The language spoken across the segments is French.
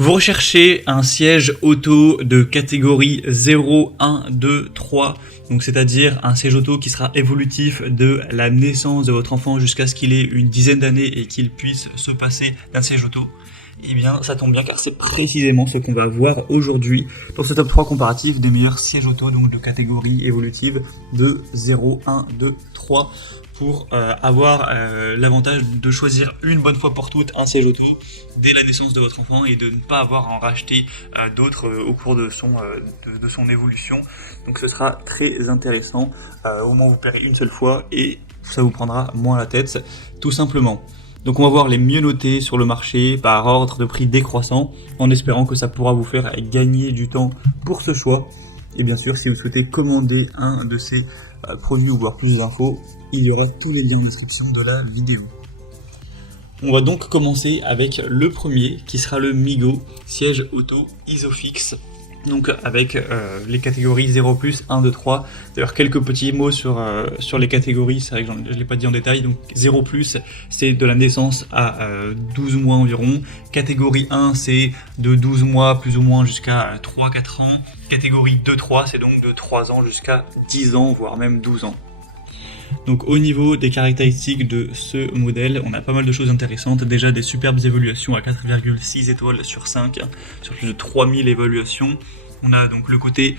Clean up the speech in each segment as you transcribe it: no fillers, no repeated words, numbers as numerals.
Vous recherchez un siège auto de catégorie 0, 1, 2, 3, donc c'est-à-dire un siège auto qui sera évolutif de la naissance de votre enfant jusqu'à ce qu'il ait une dizaine d'années et qu'il puisse se passer d'un siège auto. Eh bien, ça tombe bien car c'est précisément ce qu'on va voir aujourd'hui dans ce top 3 comparatif des meilleurs sièges auto, donc de catégorie évolutive de 0, 1, 2, 3, pour avoir l'avantage de choisir une bonne fois pour toutes un siège auto dès la naissance de votre enfant et de ne pas avoir à en racheter d'autres au cours de son évolution. Donc ce sera très intéressant, au moins vous paierez une seule fois et ça vous prendra moins la tête, tout simplement. Donc on va voir les mieux notés sur le marché par ordre de prix décroissant, en espérant que ça pourra vous faire gagner du temps pour ce choix. Et bien sûr, si vous souhaitez commander un de ces produits ou voir plus d'infos, il y aura tous les liens en description de la vidéo. On va donc commencer avec le premier qui sera le Migo siège auto Isofix. Donc avec les catégories 0+, 1, 2, 3. D'ailleurs quelques petits mots sur les catégories, c'est vrai que je ne l'ai pas dit en détail. Donc 0+, c'est de la naissance à 12 mois environ. Catégorie 1, c'est de 12 mois plus ou moins jusqu'à 3-4 ans. Catégorie 2-3, c'est donc de 3 ans jusqu'à 10 ans, voire même 12 ans. Donc au niveau des caractéristiques de ce modèle, on a pas mal de choses intéressantes. Déjà des superbes évaluations à 4,6 étoiles sur 5, sur plus de 3000 évaluations. On a donc le côté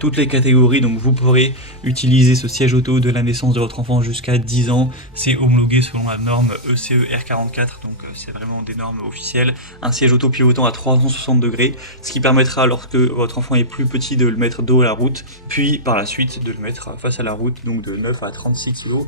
toutes les catégories, donc vous pourrez utiliser ce siège auto de la naissance de votre enfant jusqu'à 10 ans. C'est homologué selon la norme ECE R44, donc c'est vraiment des normes officielles. Un siège auto pivotant à 360 degrés, ce qui permettra lorsque votre enfant est plus petit de le mettre dos à la route, puis par la suite de le mettre face à la route, donc de 9 à 36 kg.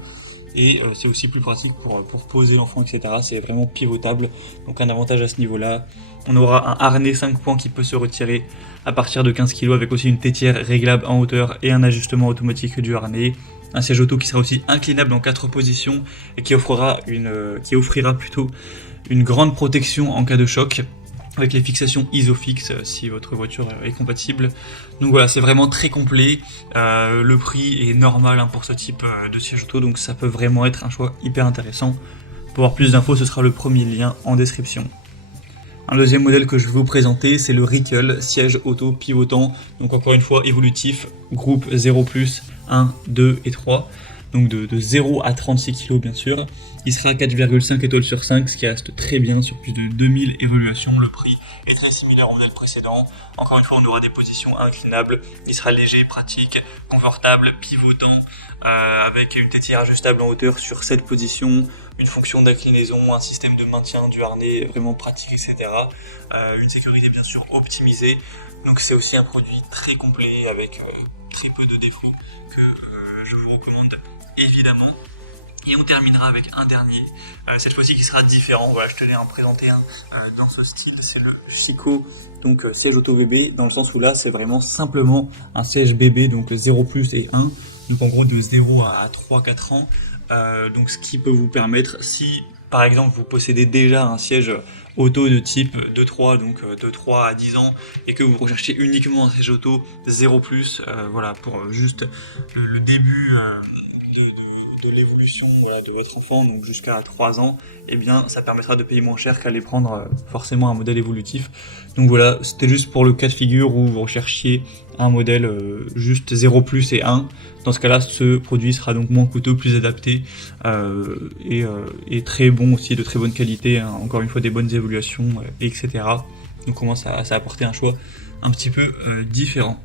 Et c'est aussi plus pratique pour poser l'enfant, etc. C'est vraiment pivotable, donc un avantage à ce niveau-là. On aura un harnais 5 points qui peut se retirer à partir de 15 kg avec aussi une tétière réglable en hauteur et un ajustement automatique du harnais. Un siège auto qui sera aussi inclinable en 4 positions et qui offrira une grande protection en cas de choc, avec les fixations Isofix si votre voiture est compatible. Donc voilà, c'est vraiment très complet. Le prix est normal pour ce type de siège auto, donc ça peut vraiment être un choix hyper intéressant. Pour avoir plus d'infos, ce sera le premier lien en description. Un deuxième modèle que je vais vous présenter, c'est le Rickel siège auto pivotant, donc encore une fois évolutif, groupe 0+, 1, 2 et 3. Donc de 0 à 36 kg bien sûr. Il sera à 4,5 étoiles sur 5, ce qui reste très bien sur plus de 2000 évaluations. Le prix est très similaire au modèle précédent. Encore une fois, on aura des positions inclinables. Il sera léger, pratique, confortable, pivotant, avec une tétière ajustable en hauteur sur 7 positions, une fonction d'inclinaison, un système de maintien du harnais vraiment pratique, etc. Une sécurité bien sûr optimisée. Donc c'est aussi un produit très complet avec très peu de défauts que je vous recommande évidemment. Et on terminera avec un dernier, cette fois-ci qui sera différent. Voilà, je tenais à en présenter un dans ce style, c'est le Chico, donc siège auto bébé, dans le sens où là c'est vraiment simplement un siège bébé, donc 0+ et 1, donc en gros de 0 à 3-4 ans. Donc ce qui peut vous permettre, si par exemple vous possédez déjà un siège auto de type 2-3, donc de 3 à 10 ans, et que vous recherchez uniquement un siège auto 0+, voilà, pour juste le début de l'évolution de votre enfant, donc jusqu'à 3 ans, et bien ça permettra de payer moins cher qu'aller prendre forcément un modèle évolutif. Donc voilà, c'était juste pour le cas de figure où vous recherchiez un modèle juste 0+ et 1. Dans ce cas-là, ce produit sera donc moins coûteux, plus adapté et très bon aussi, de très bonne qualité, hein, encore une fois des bonnes évaluations, etc. Donc comment ça a apporté un choix un petit peu différent.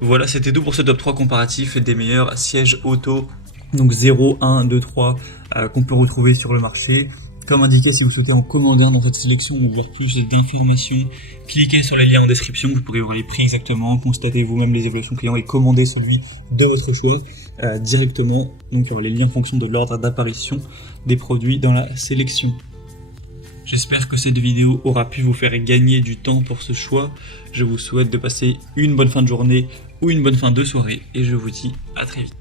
Voilà, c'était tout pour ce top 3 comparatif des meilleurs sièges auto, donc 0, 1, 2, 3, qu'on peut retrouver sur le marché. Comme indiqué, si vous souhaitez en commander un dans cette sélection ou voir plus d'informations, cliquez sur les liens en description, vous pourrez voir les prix exactement, constater vous-même les évaluations clients et commander celui de votre choix directement. Donc il y aura les liens en fonction de l'ordre d'apparition des produits dans la sélection. J'espère que cette vidéo aura pu vous faire gagner du temps pour ce choix. Je vous souhaite de passer une bonne fin de journée ou une bonne fin de soirée et je vous dis à très vite.